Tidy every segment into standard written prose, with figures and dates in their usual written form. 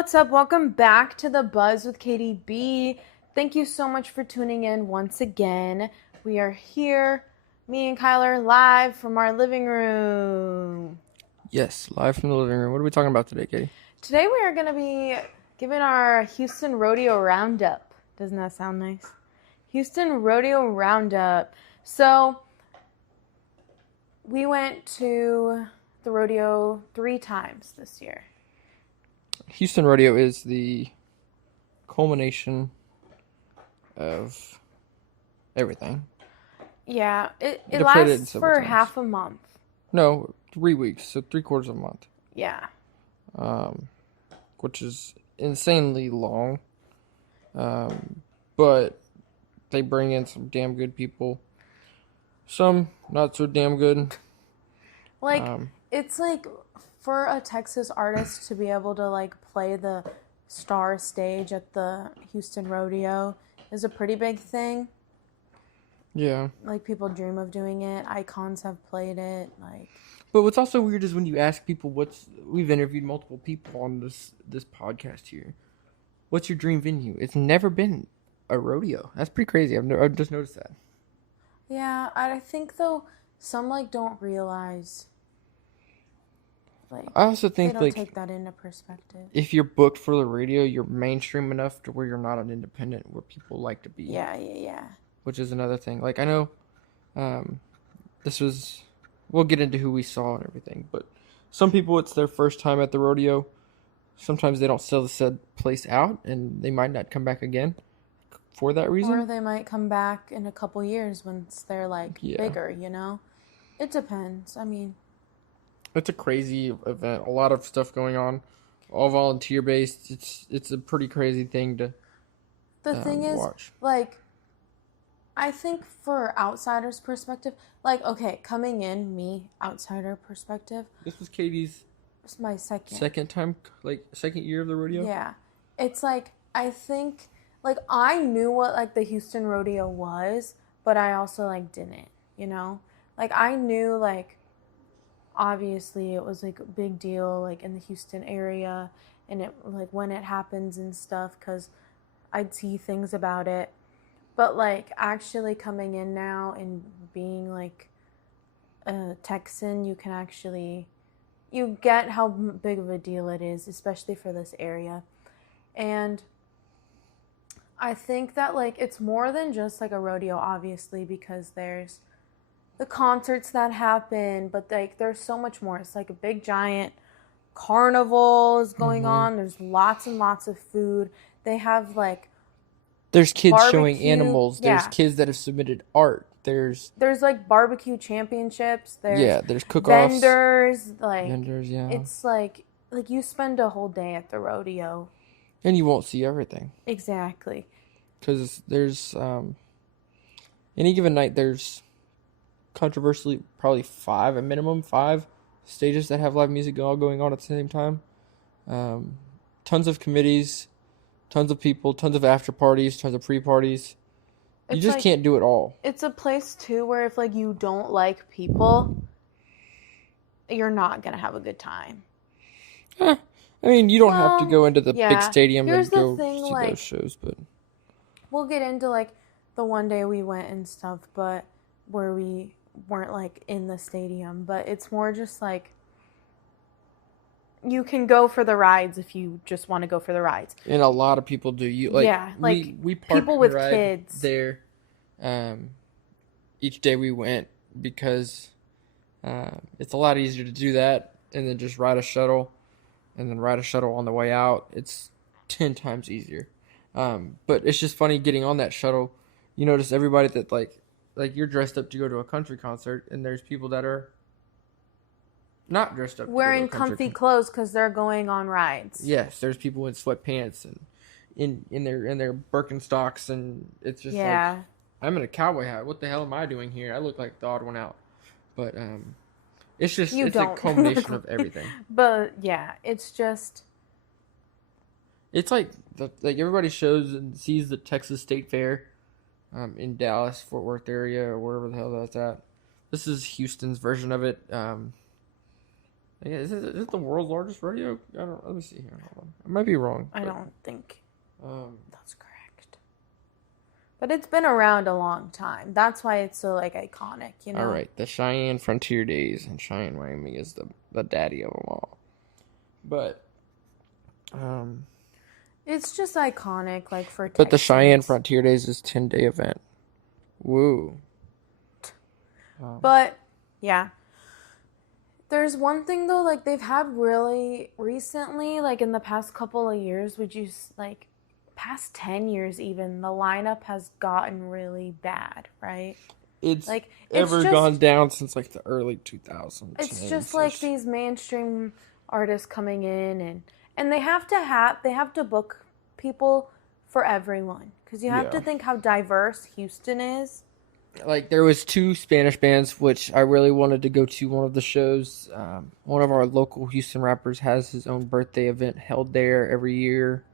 What's up? Welcome back to The Buzz with Katie B. Thank you so much for tuning in once again. We are here, me and Kyler, live from our living room. Yes, live from the living room. What are we talking about today, Katie? Today we are going to be giving our Houston Rodeo Roundup. Doesn't that sound nice? Houston Rodeo Roundup. So, we went to the rodeo 3 times this year. Houston Rodeo is the culmination of everything. Yeah, it lasts for half a month. No, 3 weeks, so 3/4 of a month. Yeah. Which is insanely long. But they bring in some damn good people. Some not so damn good. It's like for a Texas artist to be able to like play the star stage at the Houston Rodeo is a pretty big thing. Yeah. Like people dream of doing it. Icons have played it. But what's also weird is when you ask people we've interviewed multiple people on this podcast here. What's your dream venue? It's never been a rodeo. That's pretty crazy. I've just noticed that. Yeah, I think though some don't realize. I also think they don't take that into perspective. If you're booked for the radio, you're mainstream enough to where you're not an independent where people like to be. Yeah. Which is another thing. Like I know, we'll get into who we saw and everything, but some people it's their first time at the rodeo. Sometimes they don't sell the said place out, and they might not come back again for that reason. Or they might come back in a couple years once they're bigger. It depends. I mean. It's a crazy event. A lot of stuff going on. All volunteer based. It's a pretty crazy thing to The thing is, watch. I think for outsiders' perspective, coming in, me, outsider perspective. This was Katie's. It's my second. Second time, second year of the rodeo? Yeah. It's I think, I knew what, the Houston Rodeo was, but I also, didn't, I knew, obviously it was a big deal in the Houston area and it when it happens and stuff because I'd see things about it, but actually coming in now and being a Texan, you can actually you get how big of a deal it is, especially for this area. And I think that it's more than just a rodeo, obviously, because there's the concerts that happen, but there's so much more. It's a big giant carnival is going on. There's lots and lots of food. They have there's kids barbecue. Showing animals. There's kids that have submitted art. There's barbecue championships. There's cook-offs. Vendors, yeah. It's you spend a whole day at the rodeo. And you won't see everything. Exactly. Because there's any given night there's controversially probably a minimum five stages that have live music all going on at the same time. Tons of committees, tons of people, tons of after parties, tons of pre-parties. You just can't do it all. It's a place too where if you don't like people, you're not gonna have a good time. I mean, you don't have to go into the big stadium and go thing, see those shows, but we'll get into the one day we went and stuff, but where we weren't in the stadium, but it's more just you can go for the rides if you just want to go for the rides. And a lot of people do. We parked people with kids there. Each day we went because it's a lot easier to do that and then just ride a shuttle, and then ride a shuttle on the way out. It's 10 times easier. But it's just funny getting on that shuttle. You notice everybody that you're dressed up to go to a country concert, and there's people that are not dressed up wearing comfy clothes because they're going on rides. Yes, there's people in sweatpants and in their Birkenstocks, and it's just I'm in a cowboy hat. What the hell am I doing here? I look like the odd one out. But it's just a culmination of everything. But yeah, it's just it's everybody shows and sees the Texas State Fair in Dallas, Fort Worth area, or wherever the hell that's at. This is Houston's version of it. Yeah, is it the world's largest rodeo? I don't. Let me see here. Hold on. I might be wrong. I don't think Um, that's correct. But it's been around a long time. That's why it's so like iconic, you all know? right, the Cheyenne Frontier Days in Cheyenne, Wyoming is the daddy of them all. But It's just iconic, like for but the Cheyenne Texans. Frontier Days is 10-day event. Woo. But yeah. There's one thing though, like they've had really recently, like in the past couple of years, like past 10 years even, the lineup has gotten really bad, right? It's Like ever gone down since like the early 2010s. it's just like these mainstream artists coming in and they have to book people for everyone because you have Yeah. to think how diverse Houston is. Like there was two Spanish bands which I really wanted to go to one of the shows. One of our local Houston rappers has his own birthday event held there every year,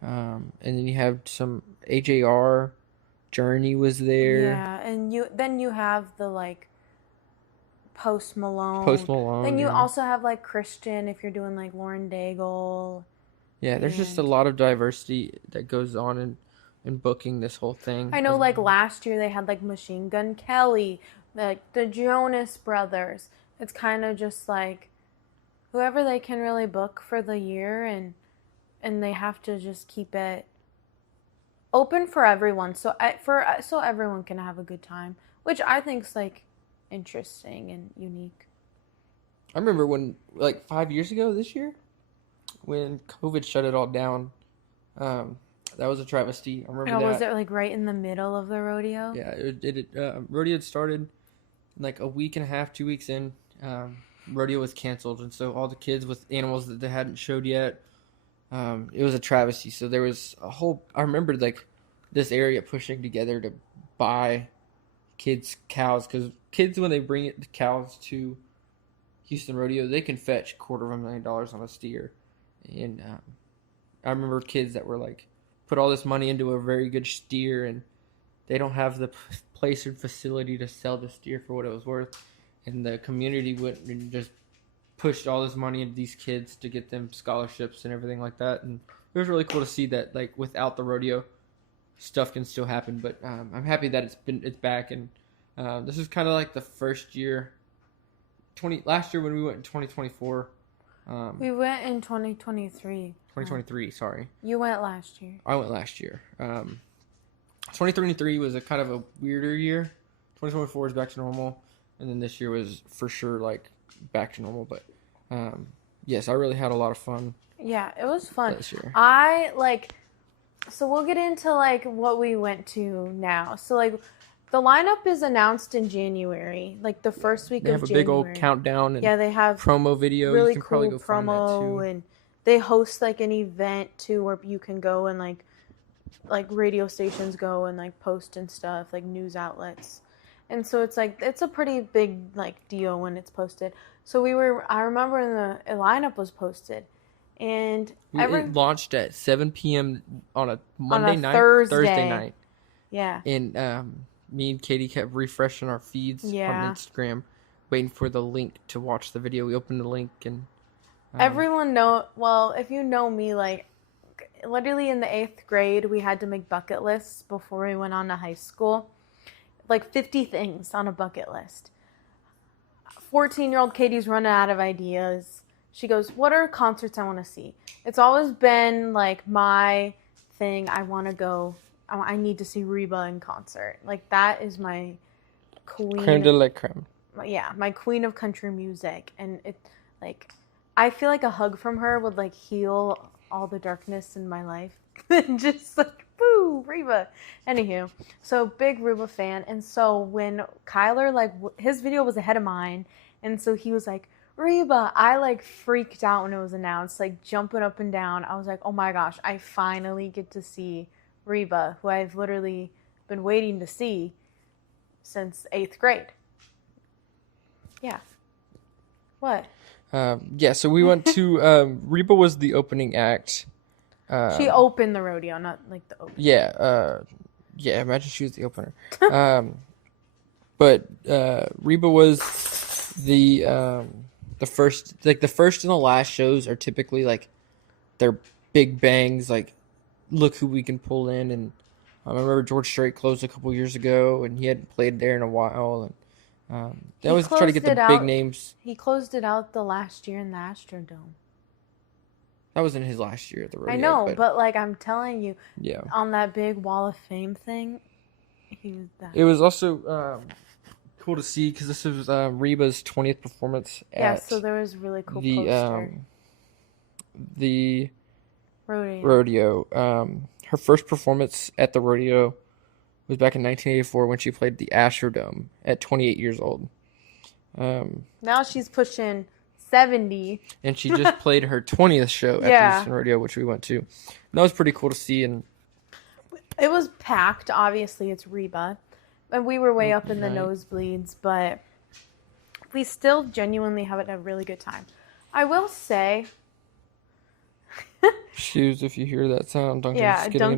and then you have some AJR. Journey was there. Yeah, and you have the like Post Post Malone. Malone, Then you yeah, also have like Christian if you're doing like Lauren Daigle yeah. There's just a and lot of diversity that goes on in booking this whole thing. I know like last year they had like Machine Gun Kelly, like the Jonas Brothers. It's kind of just like whoever they can really book for the year and they have to just keep it open for everyone so everyone can have a good time, which I think's like interesting and unique. I remember when like 5 years ago this year when COVID shut it all down. Um, that was a travesty. I remember Oh, was that. it like right in the middle of the rodeo? Yeah, rodeo had started like a week and a half, 2 weeks in. Rodeo was canceled, and so all the kids with animals that they hadn't showed yet. It was a travesty. So there was a whole. I remember like this area pushing together to buy kids cows because kids when they bring the cows to Houston Rodeo, they can fetch $250,000 on a steer, and I remember kids that were like put all this money into a very good steer, and they don't have the place or facility to sell the steer for what it was worth, and the community went and just pushed all this money into these kids to get them scholarships and everything like that, and it was really cool to see that like without the rodeo, stuff can still happen. But I'm happy that it's back, and this is kind of like the first year. Last year when we went in 2024. We went in 2023. 2023, sorry. You went last year. I went last year. 2023 was a kind of a weirder year. 2024 is back to normal, and then this year was for sure like back to normal. But yes, I really had a lot of fun. Yeah, it was fun. This year. So we'll get into like what we went to now. So like the lineup is announced in January, like the first week They of have a January. big old countdown and yeah, they have promo video. really You can cool probably go find that promo, too. and they host like an event too where you can go and like radio stations go and like post and stuff, like news outlets. And so it's like it's a pretty big like deal when it's posted. So I remember when the lineup was posted, and It launched at 7 p.m. on a Monday night, Thursday night. Yeah. And me and Katie kept refreshing our feeds on Instagram, waiting for the link to watch the video. We opened the link and if you know me, like literally in the 8th grade, we had to make bucket lists before we went on to high school. Like 50 things on a bucket list. 14-year-old Katie's running out of ideas. She goes, what are concerts I want to see? It's always been like my thing. I want to go. I need to see Reba in concert. Like that is my queen. Creme de la creme. Yeah, my queen of country music. And it like I feel like a hug from her would like heal all the darkness in my life. Just like boo, Reba. Anywho, so big Reba fan. And so when Kyler like his video was ahead of mine, and so he was like, Reba, I like freaked out when it was announced, like jumping up and down. I was like, oh my gosh, I finally get to see Reba, who I've literally been waiting to see since 8th grade. Yeah. What? Yeah, so we went to Reba was the opening act. She opened the rodeo, not like the opening. Yeah, yeah. Imagine she was the opener. But Reba was the The first and the last shows are typically like their big bangs. Like, look who we can pull in. And I remember George Strait closed a couple years ago, and he hadn't played there in a while. And they He always try to closed get the it big out. names. He closed it out the last year in the Astrodome. That wasn't his last year at the rodeo. I know, but like I'm telling you, yeah, on that big Wall of Fame thing, he was that. it was also cool to see because this was Reba's 20th performance at So there was a really cool the poster. The Rodeo. Her first performance at the rodeo was back in 1984 when she played the Astrodome at 28 years old. Now she's pushing 70. And she just played her 20th show at the Houston Rodeo, which we went to. And that was pretty cool to see. And it was packed. Obviously, it's Reba. And we were way up in the nosebleeds, but we still genuinely had a really good time. I will say... Shoes, if you hear that sound, Duncan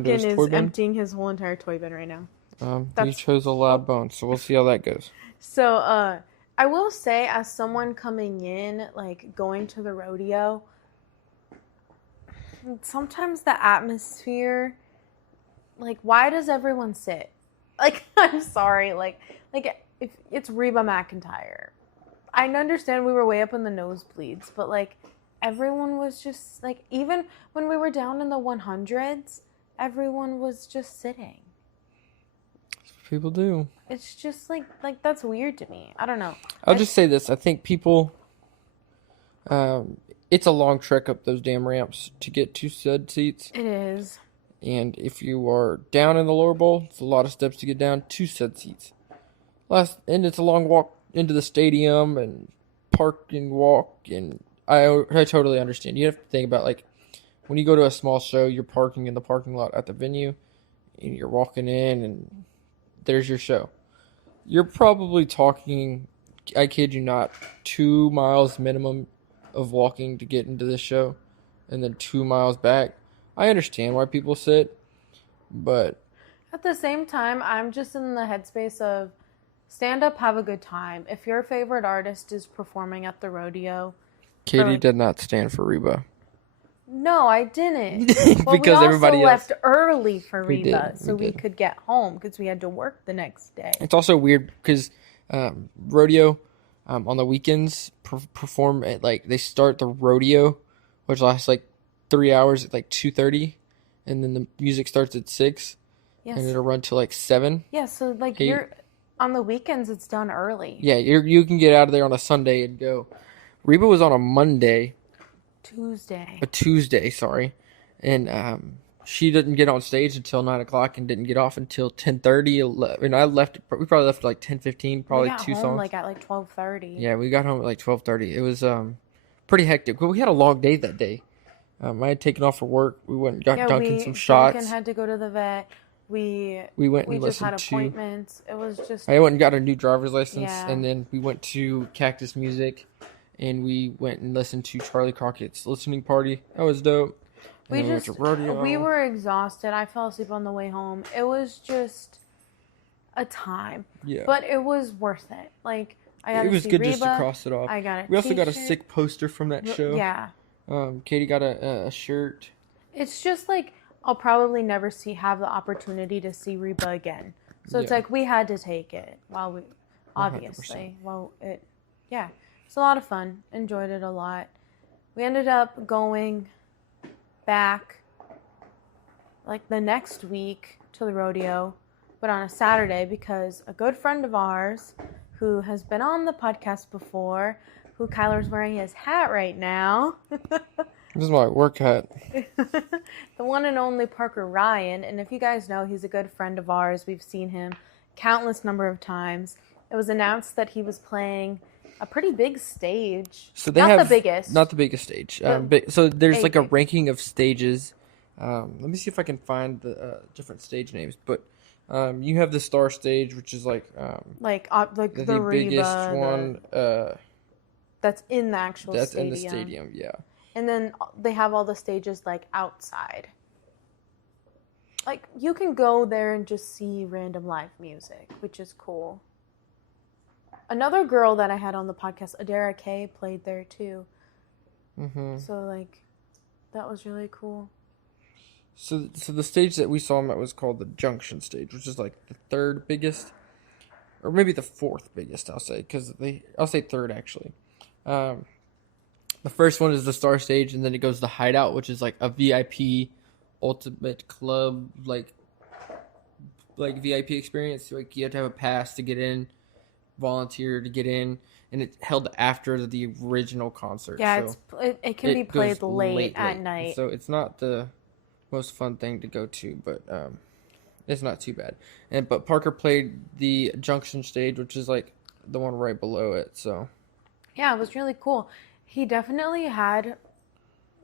is emptying his whole entire toy bin right now. He chose a loud bone, so we'll see how that goes. So, I will say, as someone coming in, like, going to the rodeo, sometimes the atmosphere, like, why does everyone sit? Like, I'm sorry, like if it's Reba McEntire. I understand we were way up in the nosebleeds, but, like, everyone was just, like, even when we were down in the 100s, everyone was just sitting. People do. It's just, like that's weird to me. I don't know. I'll just say this. I think people, it's a long trek up those damn ramps to get to said seats. It is. And if you are down in the lower bowl, it's a lot of steps to get down to said seats. And it's a long walk into the stadium and park and walk, and I totally understand. You have to think about, like, when you go to a small show, you're parking in the parking lot at the venue, and you're walking in, and there's your show. You're probably talking, I kid you not, 2 miles minimum of walking to get into this show, and then 2 miles back. I understand why people sit, but... At the same time, I'm just in the headspace of stand up, have a good time. If your favorite artist is performing at the rodeo... Katie did not stand for Reba. No, I didn't. Because everybody left early for Reba, so we could get home because we had to work the next day. It's also weird because rodeo on the weekends perform at, like, they start the rodeo, which lasts like 3 hours at like 2:30, and then the music starts at 6, and it'll run till like 7. Yeah, so like you're on the weekends, it's done early. Yeah, you can get out of there on a Sunday and go. Reba was on a Monday. A Tuesday, sorry. And she didn't get on stage until 9 o'clock and didn't get off until 10:30. And I left, we probably left at like 10:15, probably 2 songs. Like at like 12:30. Yeah, we got home at like 12:30. It was pretty hectic. But we had a long day that day. I had taken off for work. We went and got Duncan some shots. Duncan had to go to the vet. We went and just had appointments. It was just... I went and got a new driver's license, and then we went to Cactus Music, and we went and listened to Charlie Crockett's listening party. That was dope. We were exhausted. I fell asleep on the way home. It was just a time. Yeah. But it was worth it. Like, I got to see Reba. It was good just to cross it off. I got it. We also got a sick poster from that show. Yeah. Katie got a shirt. It's just like, I'll probably never have the opportunity to see Reba again. So it's like, we had to take it while we, obviously. 100%. Well, it's a lot of fun. Enjoyed it a lot. We ended up going back like the next week to the rodeo, but on a Saturday, because a good friend of ours who has been on the podcast before, who Kyler's wearing his hat right now. This is my work hat. The one and only Parker Ryan. And if you guys know, he's a good friend of ours. We've seen him countless number of times. It was announced that he was playing a pretty big stage. So they not the biggest stage. So there's like a ranking of stages. Let me see if I can find the different stage names. But you have the star stage, which is like the biggest one. That's in the actual stadium. That's in the stadium, yeah. And then they have all the stages like outside. Like you can go there and just see random live music, which is cool. another girl that I had on the podcast, Adara Kay, played there too. So like, that was really cool. So the stage that we saw him at was called the Junction stage, which is like the third biggest, or maybe the fourth biggest. I'll say I'll say third actually. The first one is the Star stage, and then it goes to the Hideout, which is like a VIP, ultimate club like VIP experience. Like you have to have a pass to get in, volunteer to get in, and it's held after the original concert. Yeah, so it can be played late at night. So it's not the most fun thing to go to, but it's not too bad. But Parker played the Junction stage, which is like the one right below it. So yeah, it was really cool. He definitely had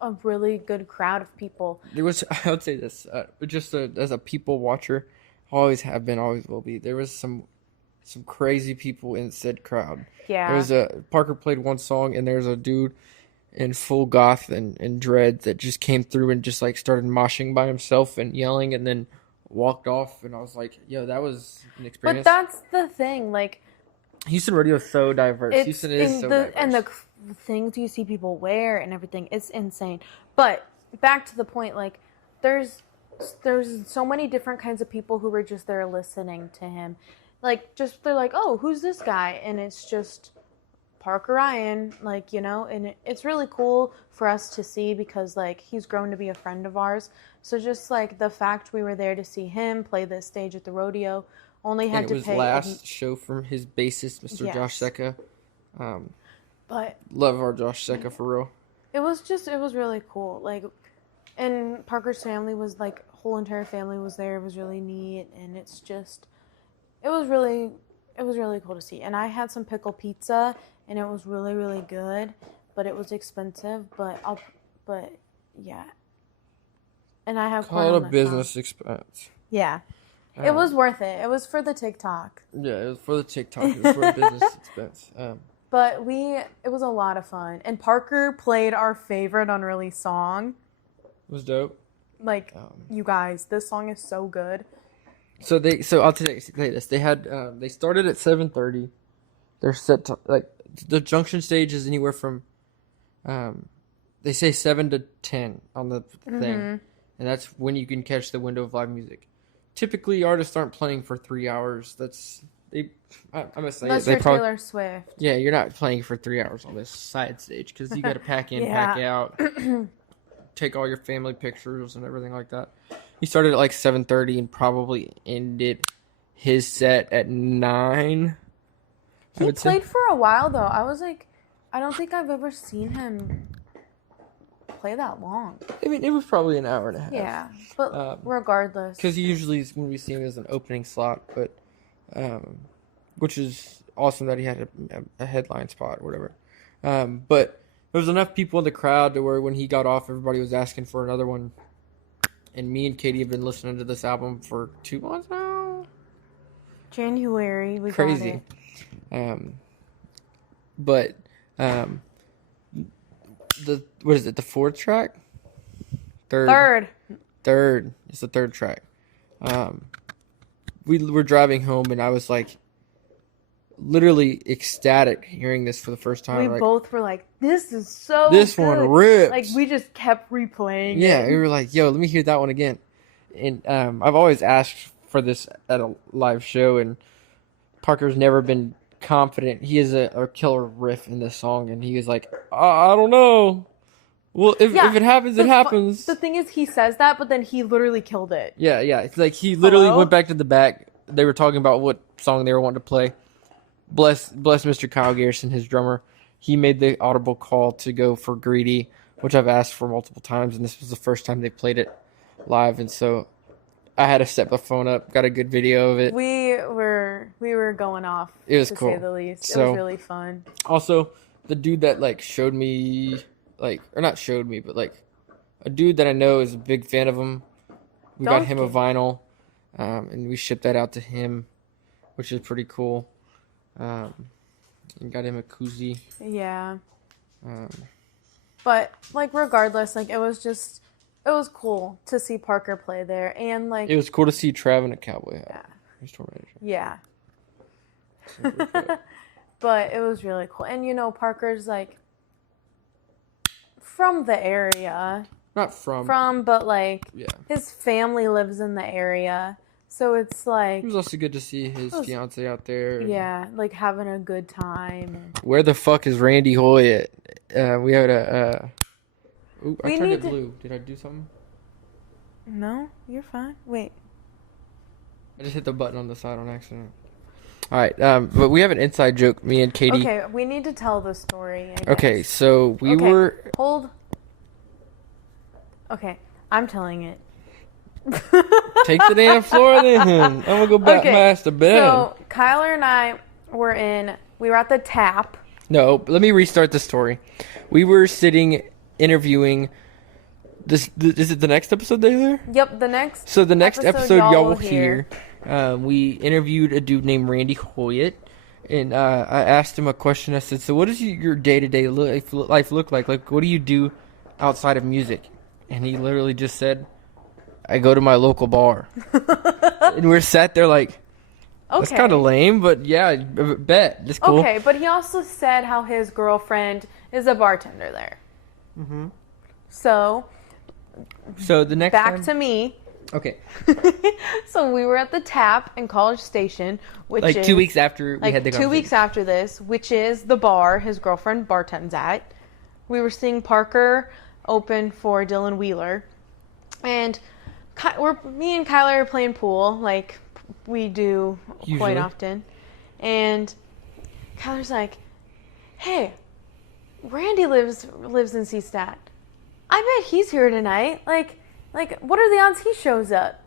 a really good crowd of people. There was, I would say this, as a people watcher, always have been, always will be. There was some crazy people in said crowd. Yeah. There was Parker played one song, and there's a dude in full goth and dread that just came through and just like started moshing by himself and yelling, and then walked off. And I was like, yo, that was an experience. But that's the thing, like, Houston rodeo is so diverse. Houston is so diverse. And the things you see people wear and everything, it's insane. But back to the point, like, there's so many different kinds of people who were just there listening to him. Like, just, they're like, oh, who's this guy? And it's just Parker Ryan, like, you know, and it's really cool for us to see because, like, he's grown to be a friend of ours. So just, like, the fact we were there to see him play this stage at the rodeo, only had to pay. It was last show from his bassist, Mr. Josh Secca. But love our Josh Secca for real. It was really cool. Like, and Parker's family was, like, whole entire family was there. It was really neat, and it was really cool to see. And I had some pickle pizza, and it was really, really good, but it was expensive. But yeah. And I have call it a business expense. Yeah. It was worth it. It was for the TikTok. Yeah, it was for the TikTok. It was for a business expense. But it was a lot of fun. And Parker played our favorite unreleased song. It was dope. Like, you guys, this song is so good. So I'll tell you this. They had they started at 7:30. They're set to, like, the Junction stage is anywhere from they say 7 to 10 on the thing. And that's when you can catch the window of live music. Typically, artists aren't playing for 3 hours. I'm gonna say unless you're Taylor Swift. Yeah, you're not playing for 3 hours on this side stage because you got to pack in, pack out, take all your family pictures and everything like that. He started at like 7:30 and probably ended his set at 9. He played for a while though. I was like, I don't think I've ever seen him play that long. I mean, it was probably an hour and a half. Yeah, but regardless. Because usually when we see him as an opening slot, but which is awesome that he had a headline spot or whatever. But there was enough people in the crowd to where when he got off, everybody was asking for another one. And me and Katie have been listening to this album for 2 months now. January, we crazy. Got it. But what is it? The fourth track? Third. It's the third track. We were driving home, and I was like, literally ecstatic hearing this for the first time. We both were like, "This is so this good." one rips. Like, we just kept replaying. Yeah, we were like, "Yo, let me hear that one again." And I've always asked for this at a live show, and Parker's never been confident. He has a killer riff in this song, and he was like, "I don't know." Well, if it happens, it happens. The thing is, he says that, but then he literally killed it. Yeah. It's like he literally went back to the back. They were talking about what song they were wanting to play. Bless Mr. Kyle Garrison, his drummer. He made the audible call to go for Greedy, which I've asked for multiple times, and this was the first time they played it live, and so I had to set my phone up, got a good video of it. We were going off. It was to cool. Say the least. So, it was really fun. Also, the dude that like showed me, like, or not showed me, but like a dude that I know is a big fan of him. We got him a vinyl, and we shipped that out to him, which is pretty cool. And got him a koozie. Yeah. But like, regardless, like, it was cool to see Parker play there, and like it was cool to see Trav in a cowboy hat. Yeah. Yeah. But it was really cool. And, Parker's, like, from the area. Not from. But, like, Yeah. his family lives in the area. So it's, like... It was also good to see his fiance out there. Yeah, like, having a good time. Where the fuck is Randy Hoyt? We had a... Ooh, I turned it blue. Did I do something? No, you're fine. Wait. I just hit the button on the side on accident. All right, but we have an inside joke, me and Katie. Okay, we need to tell the story. Okay, so we were... Hold. Okay, I'm telling it. Take the damn floor then. I'm going to go back my ass to bed. So, Kyler and I we were at the tap. No, let me restart the story. We were sitting, interviewing... is it the next episode they hear? Yep, the next. So the next episode y'all will hear. We interviewed a dude named Randy Hoyt, and I asked him a question. I said, "So what does your day-to-day life look like? Like, what do you do outside of music?" And he literally just said, "I go to my local bar." And we're sat there like, that's kind of lame, but yeah, bet it's cool. Okay, but he also said how his girlfriend is a bartender there. Mm-hmm. So the next back time... to me. Okay. So we were at the tap in College Station, which like is 2 weeks after we had the 2 weeks after this, which is the bar his girlfriend bartends at. We were seeing Parker open for Dylan Wheeler, and me and Kyler are playing pool like we do quite often. And Kyler's like, "Hey, Randy lives in Seastat. I bet he's here tonight. Like, what are the odds he shows up?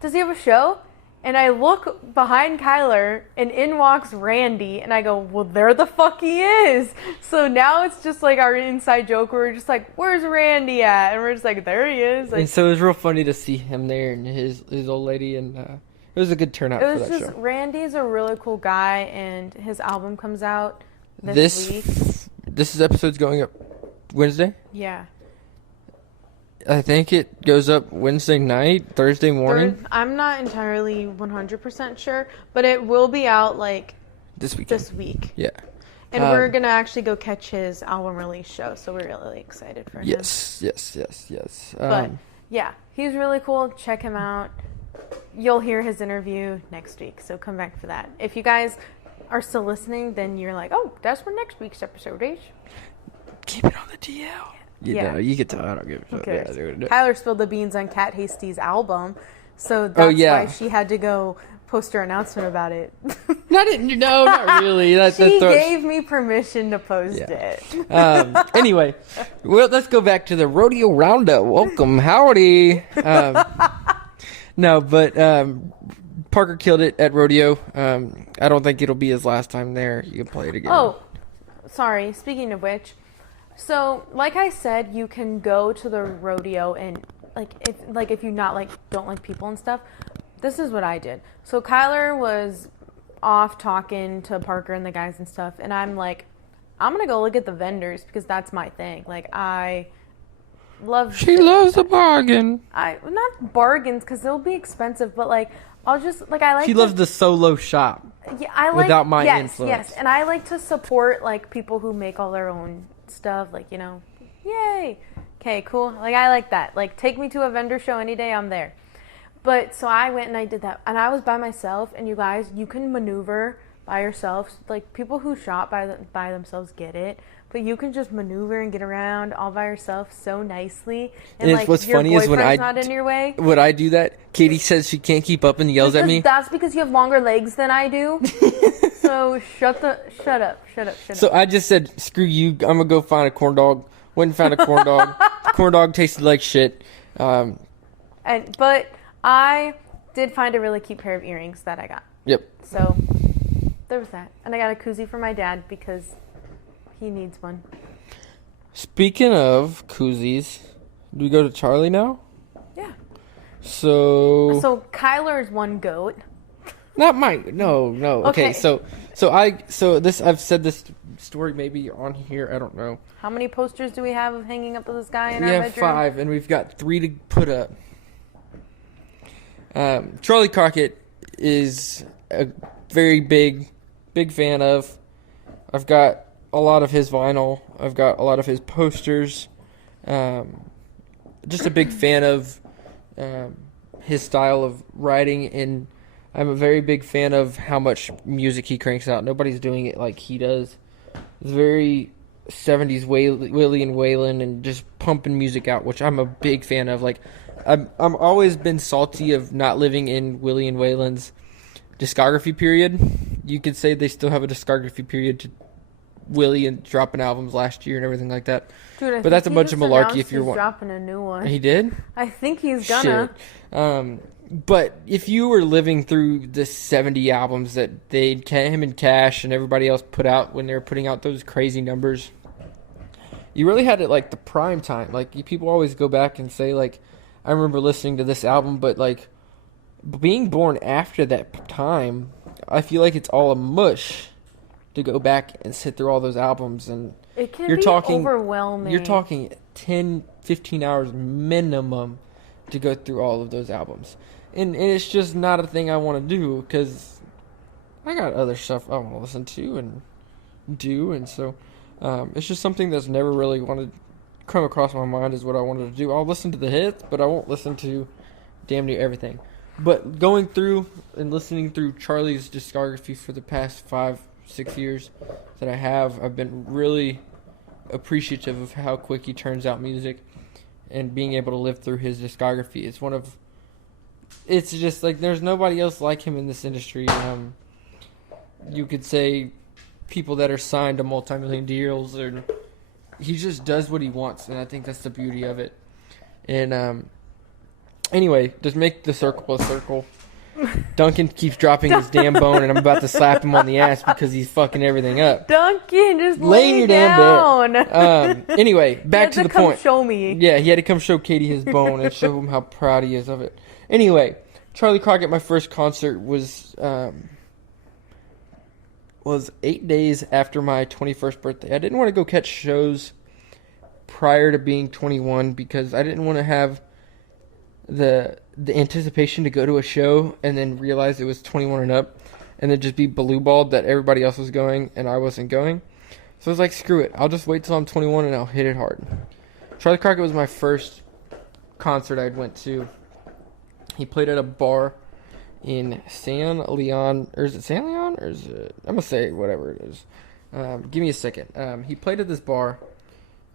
Does he have a show?" And I look behind Kyler, and in walks Randy, and I go, "Well, there the fuck he is." So now it's just like our inside joke where we're just like, "Where's Randy at?" And we're just like, "There he is." Like, and so it was real funny to see him there and his old lady, and it was a good turnout for that show. Randy's a really cool guy, and his album comes out this week. This episode's going up Wednesday? Yeah. I think it goes up Wednesday night, Thursday morning. I'm not entirely 100% sure, but it will be out like this week. Yeah. And we're going to actually go catch his album release show, so we're really excited for him. Yes. But yeah, he's really cool. Check him out. You'll hear his interview next week, so come back for that. If you guys are still listening, then you're like, "Oh, that's for next week's episode, H." Keep it on the DL. You can tell I don't give a shit. Okay. Tyler spilled the beans on Cat Hasty's album, so that's why she had to go post her announcement about it. No, not really. She gave me permission to post it. Anyway, well, let's go back to the Rodeo Roundup. Welcome, howdy. No, but Parker killed it at Rodeo. I don't think it'll be his last time there. You can play it again. Oh, sorry. Speaking of which. So, like I said, you can go to the rodeo and if you don't like people and stuff. This is what I did. So Kyler was off talking to Parker and the guys and stuff, and I'm like, I'm gonna go look at the vendors because that's my thing. Like I love. She loves the bargain. Not bargains because they'll be expensive, but like I'll just like I like. She loves the solo shop. Yeah, I like without my influence. Yes, and I like to support like people who make all their own stuff, like, yay. Okay, cool. Like, I like that. Like, take me to a vendor show any day, I'm there. But, so I went and I did that. And I was by myself, and you guys, you can maneuver by yourself. Like, people who shop by themselves get it. But you can just maneuver and get around all by yourself so nicely. And like, what's your funny is when boyfriend's not in your way. When I do that, Katie says she can't keep up and yells at me. That's because you have longer legs than I do. So shut up. So I just said, screw you, I'm gonna go find a corn dog. Went and found a corn dog. Corn dog tasted like shit. But I did find a really cute pair of earrings that I got. Yep. So there was that. And I got a koozie for my dad because he needs one. Speaking of koozies, do we go to Charlie now? Yeah. So Kyler's one goat. Not mine. No. Okay. So I've said this story maybe on here. I don't know. How many posters do we have of hanging up with this guy in our bedroom? bedroom? We have 5, and we've got 3 to put up. Charlie Crockett is a very big fan of. I've got a lot of his vinyl. I've got a lot of his posters. Just a big fan of his style of writing, and I'm a very big fan of how much music he cranks out. Nobody's doing it like he does. It's very 70s Willie and Waylon, and just pumping music out, which I'm a big fan of. Like, I'm always been salty of not living in Willie and Waylon's discography period. You could say they still have a discography period to Willie and dropping albums last year and everything like that. Dude, but that's a bunch of malarkey if you're dropping a new one. He did? I think he's gonna. Shit. But if you were living through the 70 albums that him and Cash and everybody else put out when they were putting out those crazy numbers, you really had it like the prime time. Like, people always go back and say, like, I remember listening to this album, but like being born after that time, I feel like it's all a mush to go back and sit through all those albums, and it can be overwhelming. You're talking 10, 15 hours minimum to go through all of those albums. And it's just not a thing I want to do, because I got other stuff I want to listen to and do, and so it's just something that's never really wanted to come across my mind is what I wanted to do. I'll listen to the hits, but I won't listen to damn near everything. But going through and listening through Charlie's discography for the past 5-6 years that I've been really appreciative of how quick he turns out music, and being able to live through his discography. It's just like there's nobody else like him in this industry. You could say people that are signed to multi-million deals, or he just does what he wants, and I think that's the beauty of it. And anyway, just make the circle a circle. Duncan keeps dropping his damn bone, and I'm about to slap him on the ass because he's fucking everything up. Duncan, just lay your down. Damn bed. Anyway, back to the point. Show me. Yeah, he had to come show Katie his bone and show him how proud he is of it. Anyway, Charlie Crockett, my first concert was 8 days after my 21st birthday. I didn't want to go catch shows prior to being 21 because I didn't want to have the anticipation to go to a show and then realize it was 21 and up, and then just be blue-balled that everybody else was going and I wasn't going. So I was like, screw it. I'll just wait till I'm 21 and I'll hit it hard. Charlie Crockett was my first concert I went to. He played at a bar in San Leon, or is it San Leon, or is it, I'm going to say whatever it is. Give me a second. He played at this bar.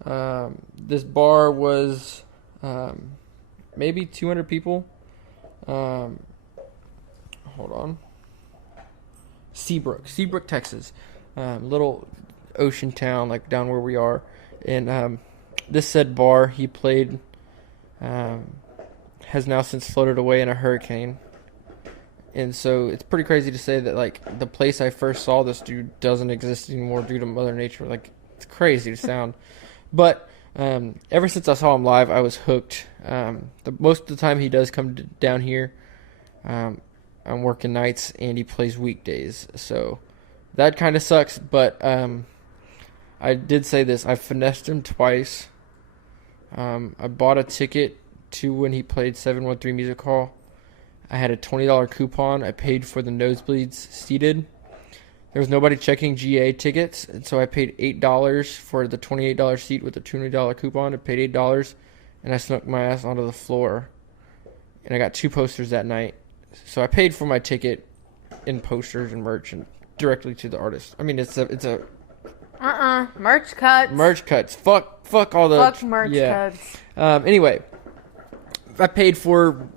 This bar was maybe 200 people. Hold on. Seabrook, Texas. Little ocean town, like down where we are. And this said bar he played has now since floated away in a hurricane. And so it's pretty crazy to say that, like, the place I first saw this dude doesn't exist anymore due to Mother Nature. Like, it's crazy to sound. But ever since I saw him live, I was hooked. Most of the time he does come down here. I'm working nights, and he plays weekdays. So that kind of sucks. But I did say this. I finessed him twice. I bought a ticket to when he played 713 Music Hall. I had a $20 coupon. I paid for the nosebleeds seated. There was nobody checking GA tickets, and so I paid $8 for the $28 seat with a $20 coupon. I paid $8, and I snuck my ass onto the floor. And I got 2 posters that night. So I paid for my ticket in posters and merch and directly to the artist. I mean, it's a merch cuts. Merch cuts. Fuck all the... Fuck merch cuts. Anyway, I paid for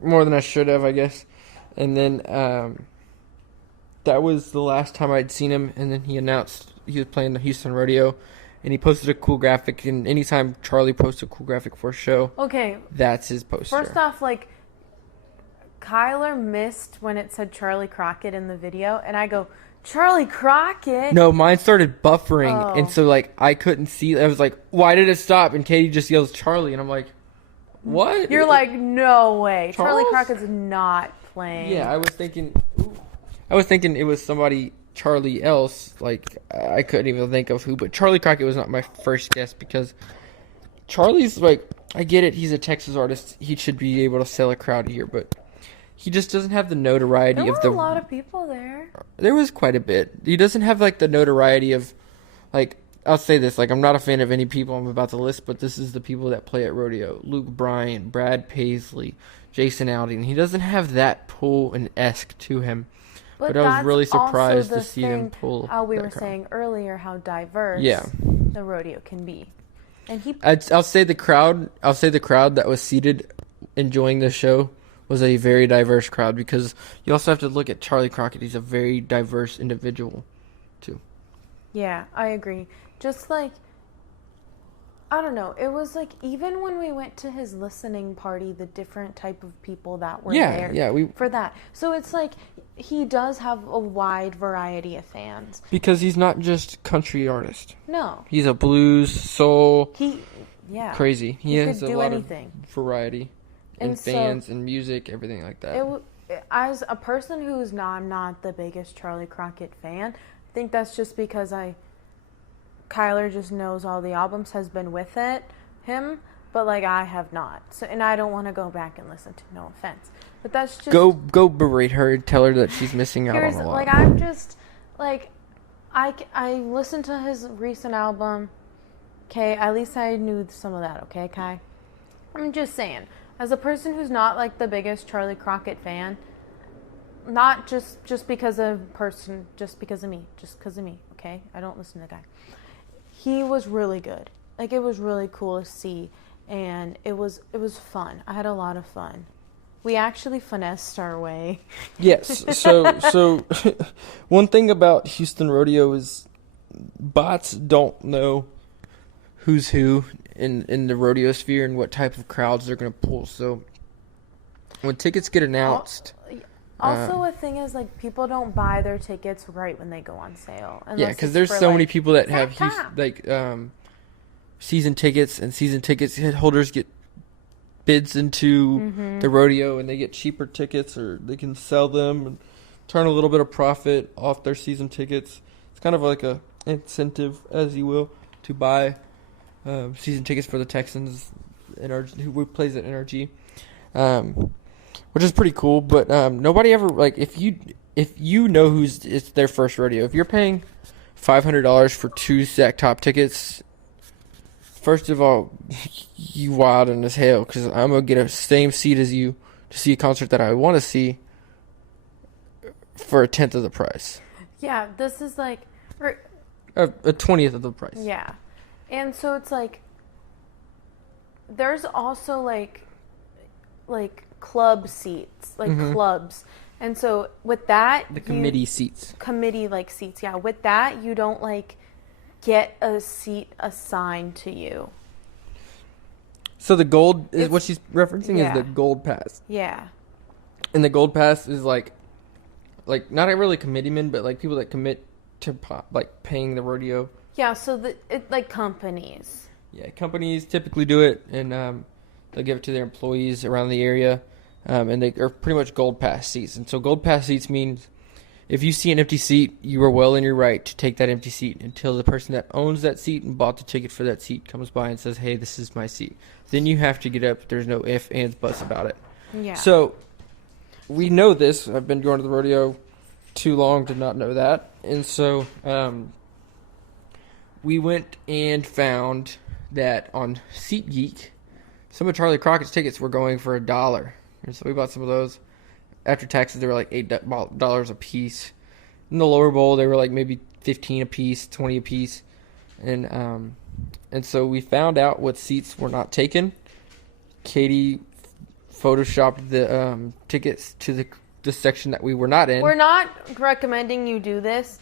more than I should have, I guess. And then that was the last time I'd seen him. And then he announced he was playing the Houston Rodeo, and he posted a cool graphic. And anytime Charlie posts a cool graphic for a show, that's his poster. First off, like, Kyler missed when it said Charlie Crockett in the video, and I go, Charlie Crockett? No, mine started buffering, and so, like, I couldn't see. I was like, why did it stop? And Katie just yells Charlie, and I'm like, what? You're like, no way. Charlie Crockett's not playing. Yeah, I was thinking it was somebody Charlie else. Like, I couldn't even think of who, but Charlie Crockett was not my first guess, because Charlie's, like, I get it, he's a Texas artist. He should be able to sell a crowd here, but he just doesn't have the There notoriety were of a the. lot of people there. There was quite a bit. He doesn't have like the notoriety of, like, I'll say this, like, I'm not a fan of any people I'm about to list, but this is the people that play at Rodeo: Luke Bryan, Brad Paisley, Jason Aldean. He doesn't have that pull and esque to him. But I was really surprised to see them pull. How we were crowd. saying earlier, how diverse the rodeo can be, and I'll say the crowd. I'll say the crowd that was seated, enjoying the show, was a very diverse crowd, because you also have to look at Charlie Crockett. He's a very diverse individual, too. Yeah, I agree. Just like, I don't know. It was like, even when we went to his listening party, the different type of people that were there for that. So it's like, he does have a wide variety of fans. Because he's not just country artist. No. He's a blues, soul, crazy. He has could a do lot anything. of variety in fans and music, everything like that. As a person I'm not the biggest Charlie Crockett fan. I think that's just because Kyler just knows all the albums, has been with him, but like I have not. So, and I don't want to go back and listen to. No offense, but that's just go berate her and tell her that she's missing out on a lot. Like, I'm just like, I listened to his recent album. Okay, at least I knew some of that. Okay, Kai. I'm just saying, as a person who's not like the biggest Charlie Crockett fan, not just because of person, just because of me. Okay, I don't listen to the guy. He was really good. Like, it was really cool to see, and it was fun. I had a lot of fun. We actually finessed our way. Yes. So one thing about Houston Rodeo is bots don't know who's who in the rodeo sphere and what type of crowds they're going to pull. So when tickets get announced... Also, a thing is, like, people don't buy their tickets right when they go on sale. Yeah, because there's so many people that have season tickets, and season tickets holders get bids into the rodeo, and they get cheaper tickets, or they can sell them and turn a little bit of profit off their season tickets. It's kind of like a incentive, as you will, to buy season tickets for the Texans, who plays at NRG. Which is pretty cool, but nobody ever, like, if you know it's their first rodeo, if you're paying $500 for 2 Zach Top tickets, first of all, you wildin' as hell, because I'm going to get a same seat as you to see a concert that I want to see for a 10th of the price. Yeah, this is like... A 20th of the price. Yeah. And so it's like, there's also like club seats, like clubs. And so with that, the committee seats. Seats, yeah. With that, you don't like get a seat assigned to you. So the gold is what she's referencing is the gold pass. Yeah. And the gold pass is like not really committeemen, but like people that commit to like paying the rodeo. Yeah, so it's like companies. Yeah, companies typically do it, and they'll give it to their employees around the area, and they are pretty much gold pass seats. And so gold pass seats means if you see an empty seat, you are well in your right to take that empty seat until the person that owns that seat and bought the ticket for that seat comes by and says, hey, this is my seat. Then you have to get up. There's no ifs, ands, buts about it. Yeah. So we know this. I've been going to the rodeo too long to not know that. And so we went and found that on SeatGeek, some of Charlie Crockett's tickets were going for $1. And so we bought some of those. After taxes, they were like $8 a piece. In the lower bowl, they were like maybe $15 a piece, $20 a piece. And so we found out what seats were not taken. Katie photoshopped the tickets to the section that we were not in. We're not recommending you do this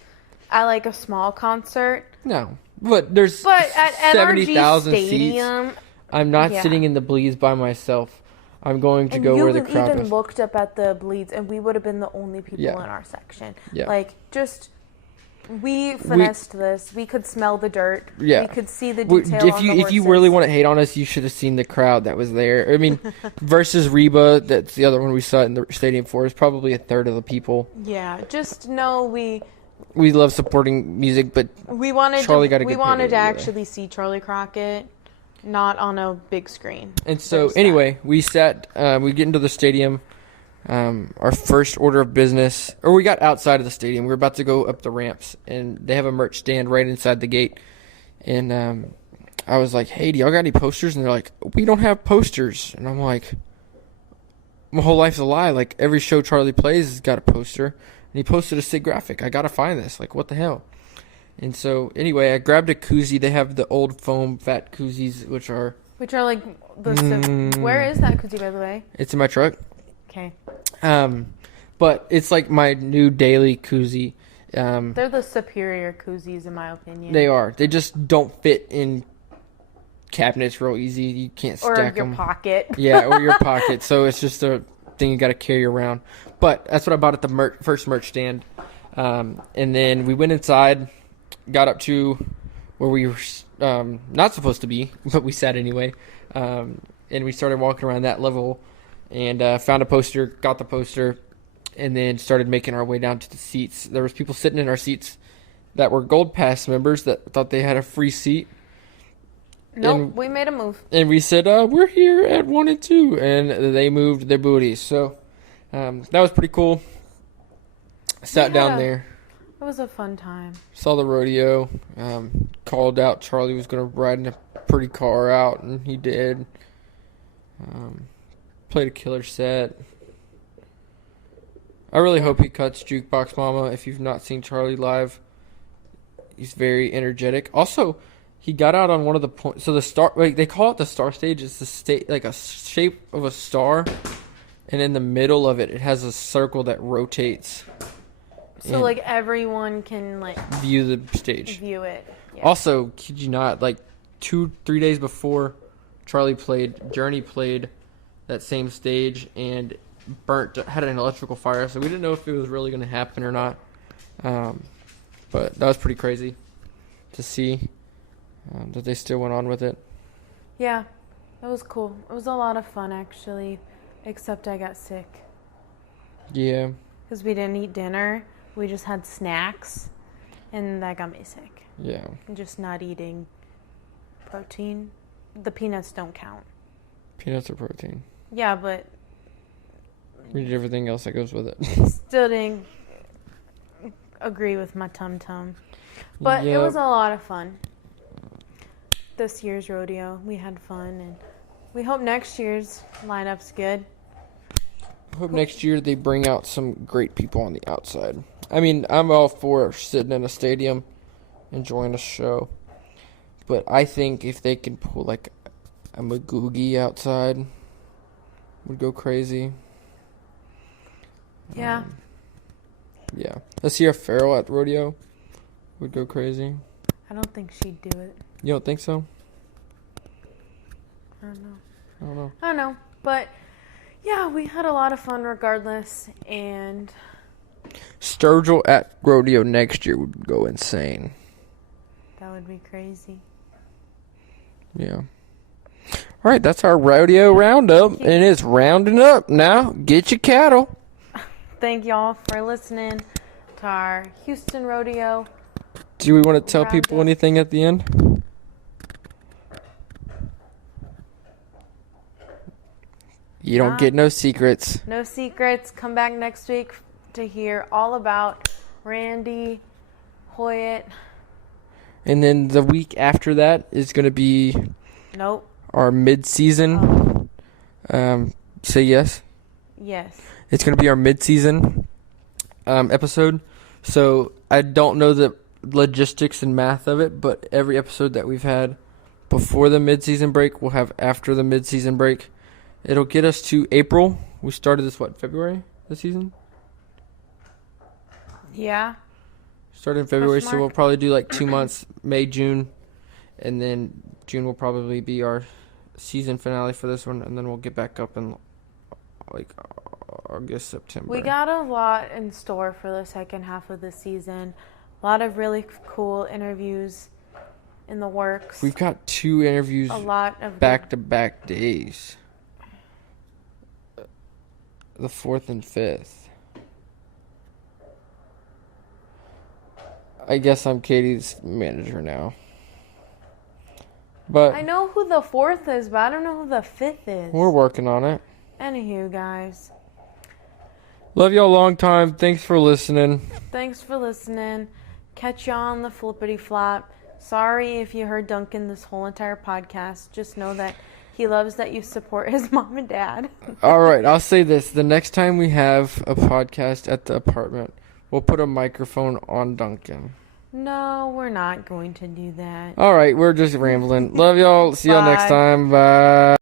at like a small concert. No. But at 70,000 seats. I'm not sitting in the bleeds by myself. I'm going to go where the crowd is. You even looked up at the bleeds, and we would have been the only people in our section. Yeah. Like, we finessed this. We could smell the dirt. Yeah. We could see the detail on the horses. If you really want to hate on us, you should have seen the crowd that was there. I mean, versus Reba, that's the other one we saw in the stadium for, is probably a third of the people. Yeah, just know we love supporting music, but we wanted to actually see Charlie Crockett, not on a big screen. And so, anyway, we get into the stadium. Our first order of business, or we got outside of the stadium. We were about to go up the ramps, and they have a merch stand right inside the gate. And I was like, hey, do y'all got any posters? And they're like, we don't have posters. And I'm like, my whole life's a lie. Like, every show Charlie plays has got a poster. And he posted a sick graphic. I got to find this. Like, what the hell? And so, anyway, I grabbed a koozie. They have the old foam fat koozies, which are like where is that koozie, by the way? It's in my truck. Okay. But it's like my new daily koozie. They're the superior koozies, in my opinion. They are. They just don't fit in cabinets real easy. You can't stack them. Or your pocket. Yeah, or your pocket. So it's just a thing you got to carry around. But that's what I bought at the first merch stand. And then we went inside, got up to where we were not supposed to be, but we sat anyway. And we started walking around that level and found a poster, got the poster, and then started making our way down to the seats. There was people sitting in our seats that were Gold Pass members that thought they had a free seat. Nope, we made a move. And we said, we're here at 1 and 2, and they moved their booties. So that was pretty cool. Sat down there. It was a fun time. Saw the rodeo. Called out Charlie was going to ride in a pretty car out, and he did. Played a killer set. I really hope he cuts Jukebox Mama. If you've not seen Charlie live, he's very energetic. Also, he got out on one of the points. So the star, like they call it the star stage. It's the like a shape of a star, and in the middle of it, it has a circle that rotates. So like everyone can like view the stage. View it. Yeah. Also, kid you not, like 2-3 days before Charlie played, Journey played that same stage and had an electrical fire, so we didn't know if it was really going to happen or not. But that was pretty crazy to see that they still went on with it. Yeah, it was cool. It was a lot of fun, actually, except I got sick. Yeah. Because we didn't eat dinner. We just had snacks, and that got me sick. Yeah. And just not eating protein. The peanuts don't count. Peanuts are protein. Yeah, but we need everything else that goes with it. Still didn't agree with my tum-tum. But It was a lot of fun. This year's rodeo, we had fun, and we hope next year's lineup's good. I hope next year they bring out some great people on the outside. I mean, I'm all for sitting in a stadium, enjoying a show. But I think if they can pull like a Magoogie outside, would go crazy. Yeah. Yeah. Sierra Farrell at Rodeo would go crazy. I don't think she'd do it. You don't think so? I don't know. I don't know. But yeah, we had a lot of fun regardless, and Sturgill at Rodeo next year would go insane. That would be crazy. Yeah. All right, that's our rodeo roundup, and it's rounding up now. Get your cattle. Thank y'all for listening to our Houston rodeo. Do we want to tell people anything at the end? You don't get no secrets. No secrets. Come back next week to hear all about Randy Hoyt. And then the week after that is going to be our mid-season. Say yes? Yes. It's going to be our mid-season episode. So I don't know the logistics and math of it, but every episode that we've had before the mid-season break, we'll have after the mid-season break. It'll get us to April. We started this, February this season? Yeah. Started in February, so we'll probably do like 2 months, May, June. And then June will probably be our season finale for this one, and then we'll get back up in like August, September. We got a lot in store for the second half of the season. A lot of really cool interviews in the works. We've got 2 interviews back-to-back days. The 4th and 5th. I guess I'm Katie's manager now. But I know who the 4th is, but I don't know who the 5th is. We're working on it. Anywho, guys. Love y'all long time. Thanks for listening. Thanks for listening. Catch y'all on the flippity flop. Sorry if you heard Duncan this whole entire podcast. Just know that he loves that you support his mom and dad. All right, I'll say this. The next time we have a podcast at the apartment, we'll put a microphone on Duncan. No, we're not going to do that. All right, we're just rambling. Love y'all. See y'all next Bye. time. Bye.